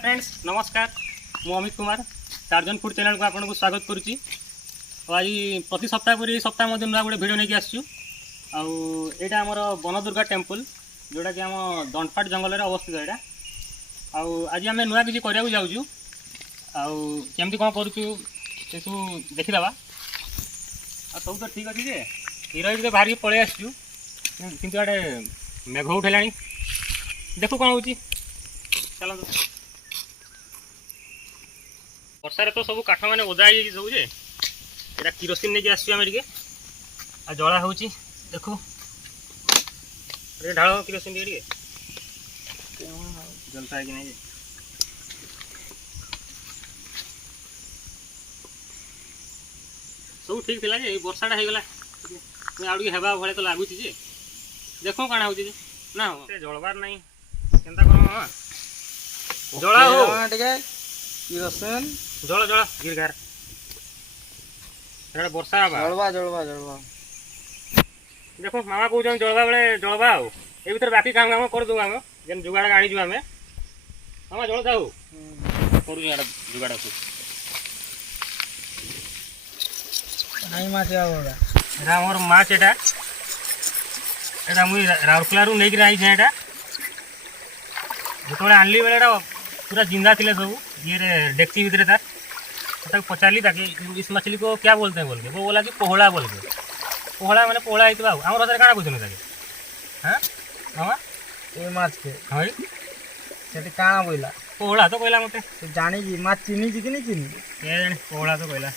Friends नमस्कार मु Amit Kumar torsion food channel को आपको स्वागत करुच्ची। आज प्रति सप्ताह पर सप्ताह मध्य नुआ गोटे भिडियो नहीं आसचु। आईटा आमर बनदुर्गा टेम्पल जोटा कि आम दंडपाट जंगल में अवस्थित यहाँ। आज आम नुआ कि जाऊँ आमती कौन करुचु से सब देखीदे सब तो ठीक अच्छे जे हिरो बाहर पलि आसचु कि मेघ उठेला देखू कौन हो चलो वर्षार तो सब काठ मैंने ओदा सब जे यहाँ किरोसिन नहीं आसमें जला हो देखू ढाल किरोसिन टे जलता है कि नहीं सब ठीक थी जे वर्षाटा होगला आगे हेबा भाई तो लगुच देख कण हो ना जलबार नहीं केनता कर जला हो किरोसिन जल जल गिरगार वर्षा जलवा जलवा जलवा देखो मामा कौन जलवा बेले जलवा ये भर बाकी काम काम कर दूँ आम जेन जुगाड़ आनी आम मामा जल जाऊ कर जुगाड़ नहीं माछ आवेगा एटा मोर माछ एटा एटा मुई राउरकेला नहीं कि आई एटा जो आनली बेले पूरा जिंदा थे सब ये डेक्ची भीतर तार पचारि इस मछली को क्या बोलते हैं बोल के वो बोला कि पोहड़ा बोल के पोहड़ा मैंने पोहड़ा होता आम रथ क्या बुझे ताकि हाँ मामा ये माछ के हाँ सेठी काଣା बोला पोहड़ा तो कहला मत जानी जी माछ चिनी कि नहीं चिनी के जानी पोहड़ा तो कहला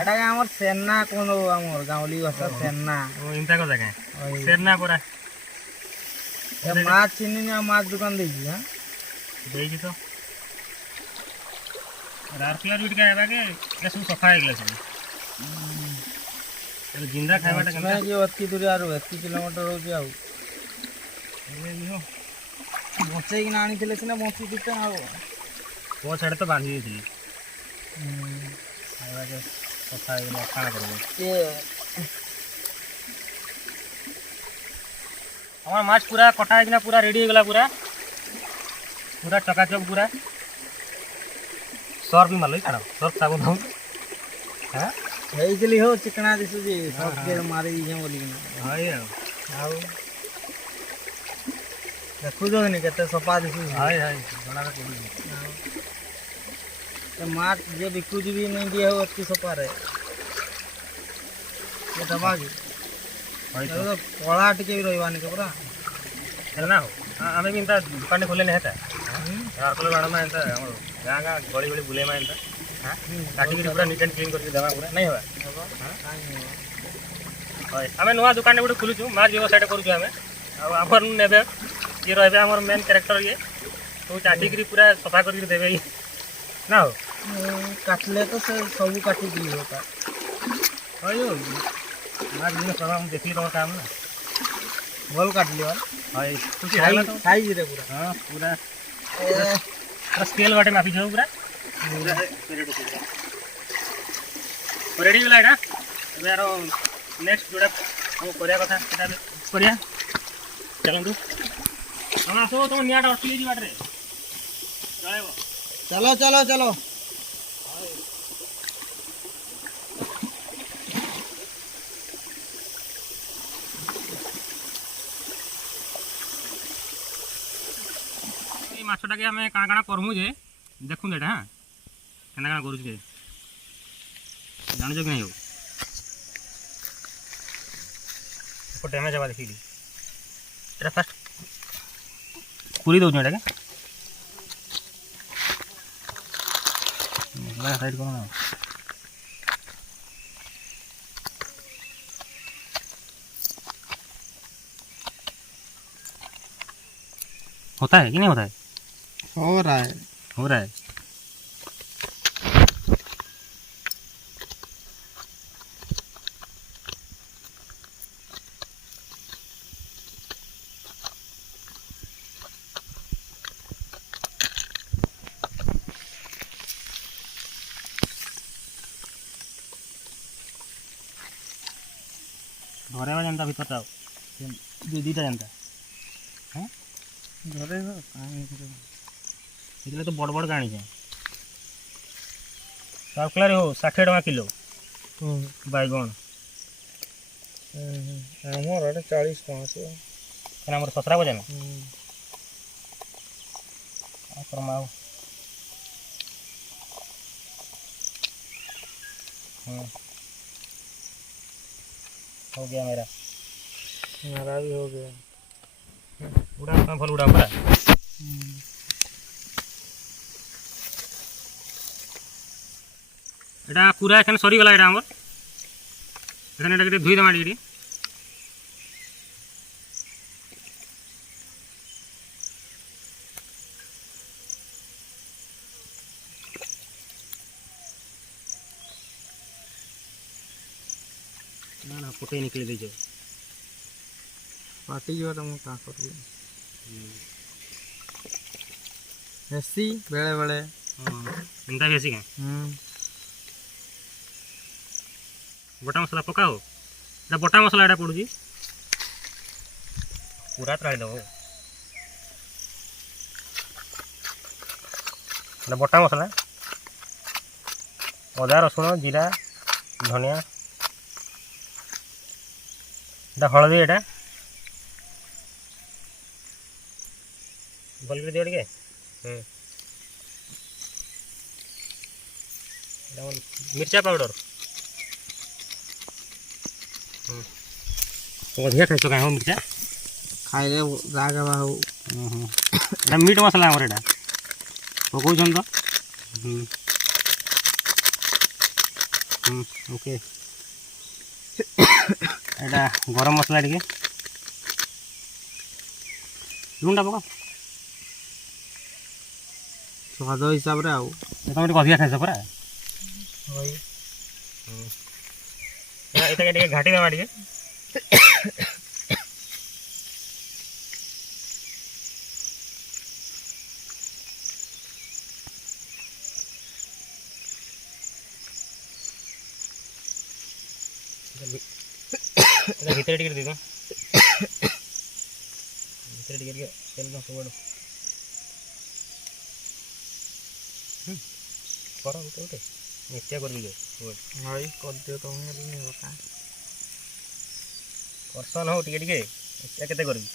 एटा हमर सेना कोन हमर गांवली भाषा सेना ओ इनता को जगह सेना कोरा ये माछ चिनी ने माछ दुकान देजी हां देजी तो रारकेला रुट के आबा के सब सफा हो गला सब जिंदा खाइबाटा केना मैं जे 80 दूर आरो 80 किलोमीटर हो जाऊ ये लियो बचे कि आनी थिले सिना बची दिता आ वो छड़े तो बांधी दी थी खाइबा के सफा हो गला खाना करबो ये हमार माछ पूरा कटा है पूरा रेडी हो गला पूरा पूरा चकाचक पूरा सर भी मारल छाड़ सर साबुन हम हाँ हेइजली हो चिकना दिसु जी सब के मारी जे बोली ना हाय आउ देखु जो नहीं केते सफा दिसु हाय हाय बड़ा का कोडी ते माछ जे बिकु जी भी नहीं दिए हो अति सफा रे ये दबा जी हाय तो कोला टिके भी रहवानी के पूरा ना हो हमें भी इंता दुकान खोले नहीं था यार कोले बाड़ में इंता हम गांव गांव गली गली बुले में इंता हां काटी के पूरा नीट एंड क्लीन करके देवा पूरा नहीं होगा हां हमें नवा दुकान गुटे खुलुछु माछ व्यवसाय करूछु हमें अब हमर नेबे ये रहबे हमर मेन कैरेक्टर ये तो चाटी के पूरा सफा करके देबे ना हो काटले तो से सब काटी दी होता अयो माछ दिन सब हम देखी तो काम ना बोल काट लियो हाय कुछ है तो साइज रे पूरा हां पूरा स्केल बाटे माफी जो पूरा रेडी वाला है यार नेक्स्ट जोड़ा हम करिया कथा सेटा करिया चलंतु हम आसो तुम नियाटा अटली जी बाटे चलेबो चलो चलो चलो माछटा के हमें काଣା काଣା करमु जे देखु जेटा हां केना काଣା करू जे जान जो कि नहीं हो को डैमेज आवा देखी एटा फर्स्ट पूरी दो जेटा के ना साइड करो ना होता है कि नहीं होता है हो रहा है हो रहा है घरे जनता भीतर जाओ दीदी जनता हाँ घरे हो ये तो बड़ बड़ गाणी है साउकलारे हो 60 टका किलो बैगन आमर एटा 40 टका से कहना हमर ससरा बजे ना करमाओ हो गया मेरा भी हो गया उड़ा भल उड़ा परा এটা পুরা এখানে সরি গলা এটা আমার এখানে এটাকে ধুই দেমা টিকে না না ফোটে নিকলে দিছো पार्टी जो तो का करू ऐसी बेले बेले एंता बेसी का बटा मसला पकाओ এটা बटा मसला এটা पड़ुजी पूरा त्राई दो এটা बटा मसला अदा रसुण जीरा धनिया এটা हलदी এটা भल कर दियो टिके मिर्चा पाउडर अधिका खाइस क्या हो मिर्चा खाइले रागा बाहु এটা मीट मसला हमर এটা पकाउछन तो ओके এটা गरम मसला टिके लुंडा पका स्वाद हिसाब रे आउ तुम अधिका खाइस परा होई এটা টিके घाटी देमा टिके भीतर टिके दे दो भीतर टिके तेल दो सब करो उठे उठे मिथ्या कर दियो होई कर दियो तो मैं नहीं बता करसन हो टिके टिके मिथ्या केते करबी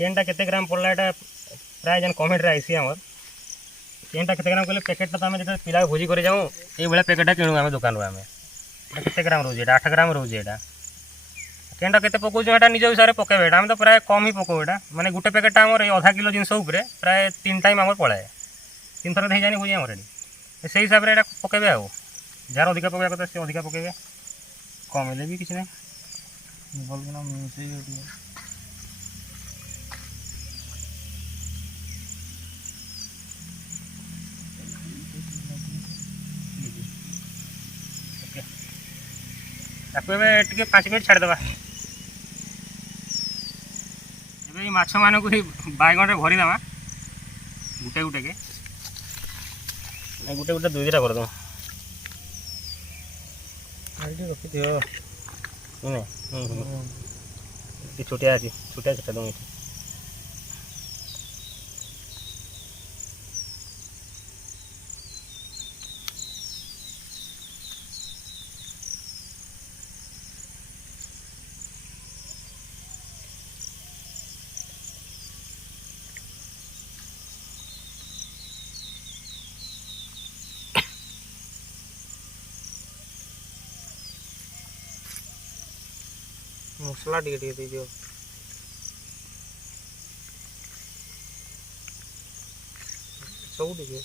केनटा केते ग्राम पड़ला एटा प्राय जन कमेंट रे आइसी हमर केनटा केते ग्राम कहले पैकेट तो आमे जेटा पिला भोजी करे जाऊ ए बेला पैकेट किणु आमे दुकान रो आमे एटा केते ग्राम रहउजे एटा 8 ग्राम रहउजे एटा केनटा केते पकोउ एटा निज हिसाब रे पकेबे एटा हम तो प्राय कम ही पकोउ एटा माने गुटे पैकेट हमर आधा किलो जिंस ऊपरे प्राय 3 टाइम हमर पळाए 3 थर दे जानी भोजी हमर एडी से हिसाब रे एटा पकेबे आउ जार अधिका पकेबा कता से अधिका पकेबे कम ले भी किछ नै बोल के ना मिसे ओडी ताको टे 5 मिनट छाड़ देवा ए माछ मान को बैगन भरी देवा गुटे गुटे के गुटे गुटे दुई दुटा कर दो आईडी रखी दियो छोटिया अच्छी छोटिया छटा दूँ मसला टिके टिके दे दियो सब टिके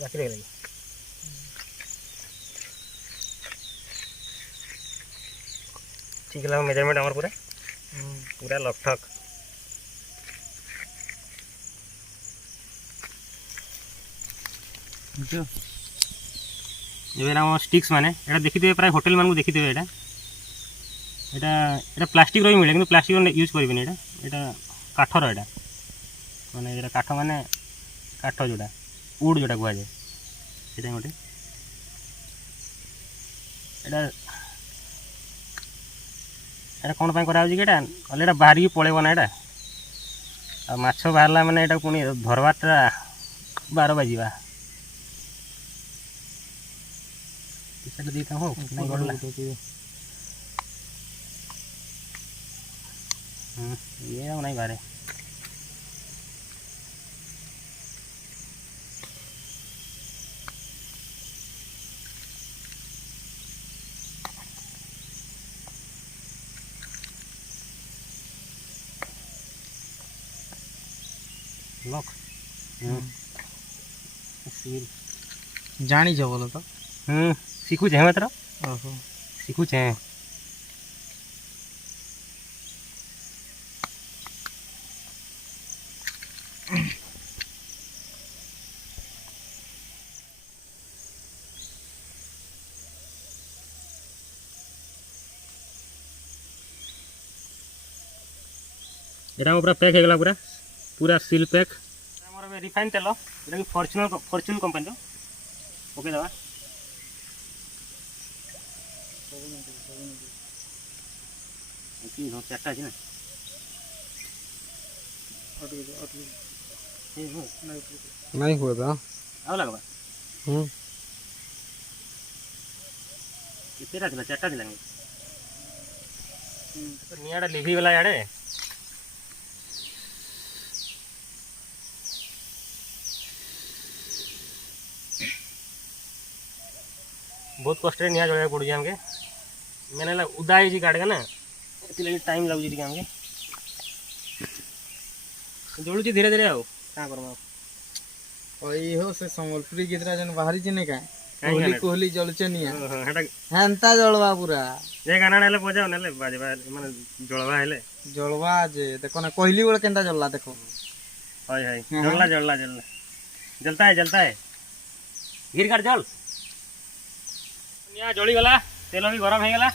बाकी रह गई ठीक लगा मेजरमेंट आमर पूरा पूरा लकठक एबे आम स्टिक्स माने एटा देखिथे प्राय होटल मान को देखिथे एटा एटा एटा प्लास्टिक रो मिले किंतु प्लास्टिक यूज करबेनी एटा एटा काठर एटा माने एटा काठ माने काठ जोटा उड जोटा कहआ जाए एटा गोटे एटा एटा कोन पय करा होजी केटा अले एटा बाहरी पळेबो ना एटा आ माछ बाहरला माने एटा पुनी धरबाटा 12 बाजीबा इसका देता हो नहीं गड़ला ये नहीं बारे लॉक सील जानी छ बोलो तो सीखु छे मात्र ओहो सीखु छे एटा पूरा पैक हेगला पूरा पूरा सील पैक हमर रिफाइन तेल एटा कि फॉर्च्यून कंपनी रो ओके दवा चार्टा अच्छे ना नहीं हुआ था आउ लगवा केतेटा थिला चार्टा थिला तो नियाडा लिभी वाला याडे बहुत कष्ट निया जळा पड़ू हमके मैंने उदा ही काट का ना इसलिए टाइम लगुच टे हमके जलुची धीरे धीरे आओ क्या करमा ओई हो से संबलपुरी गीतरा जन बाहरी जने का कोहली कोहली जलचे निया हेंता जळवा पूरा जे गाना नेले बजाओ नेले बाजबा माने जळवा हेले जळवा जे देखो ना कोहली बोले केंता जलला देखो हाय हाय जलला जलला जलता है गिर काट जल निया जली गला तेल भी गरम हो गला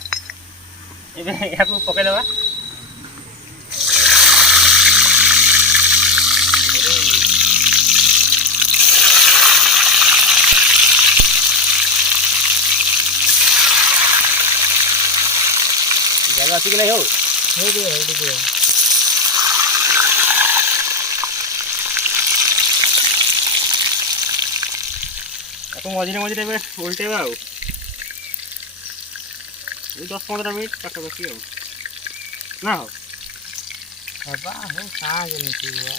एबे याकू पके देबा जगह ठीक नहीं हो गया आपको मझे उल्टे आउ 10-15 मिनट पाखापाखि हो ना हो बाबा हो कहाँ जनी हुआ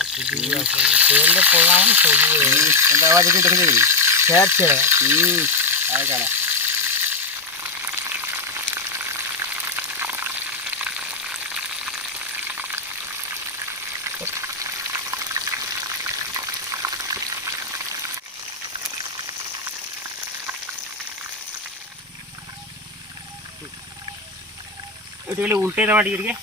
तेल पड़ाऊँ सब आवाज देखिए देखिए छे आए जाना ये उल्टे दवा टिके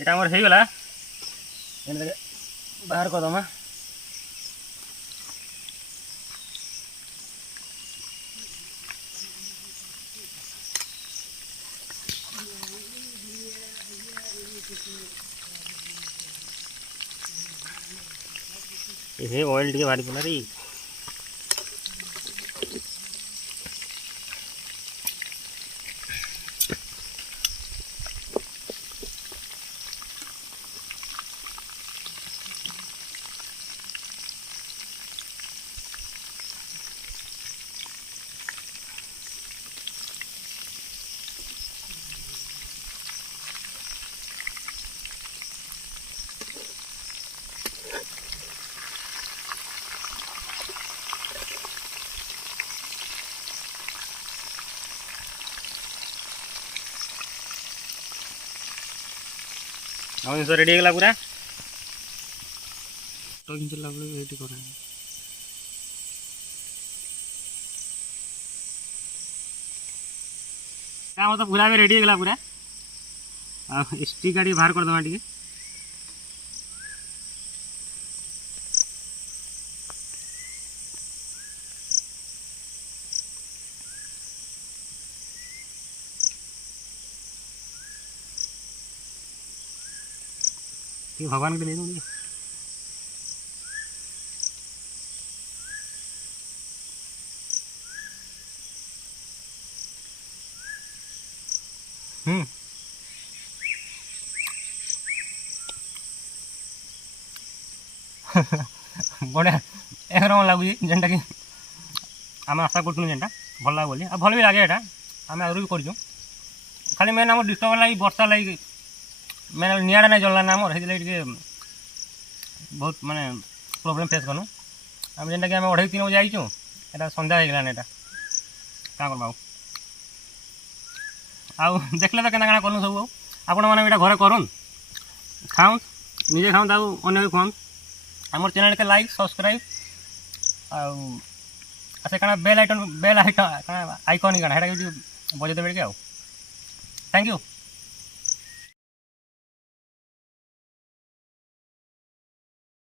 এটা আমার হয়ে গলা बाहर कर दमा ये ऑयल टे भारी पड़ा रे ଆମ ଜିନିଷ ରେଡ଼ି ହେଇଗଲା ପୁରା। ଆମର ତ ପୁରା ବି ରେଡ଼ି ହେଇଗଲା ପୁରା। ଆଉ ଷ୍ଟିକ୍ ଟିକେ ବାହାର କରିଦେବା ଟିକେ। भगवान के दे दूँगी। बढ़िया एक रकम लगुच जेनटा कि आम आशा करूँ जेनटा भल लगे बोली आ भल भी लगे यहाँ आम आगु भी कर खाली मेन आम डिस्टर्ब लगी वर्षा लगी मेन निआड़ा नहीं जल्ला ना आमर से बहुत माने प्रॉब्लम फेस करूँ आम जेनटा कि आम 2:30 बजे आईचु यहाँ सन्ध्या हो गलान यहाँ क्या करवा आउ देखले तो क्या करूँ सब आपण मैंने घरे करूँ खाऊँ निजे खाऊँ अन्य भी खुआऊँ आम चैनल के लाइक सब्सक्राइब आसे क्या बेल आइकन आइकन क्या बजे देवे थैंक यू।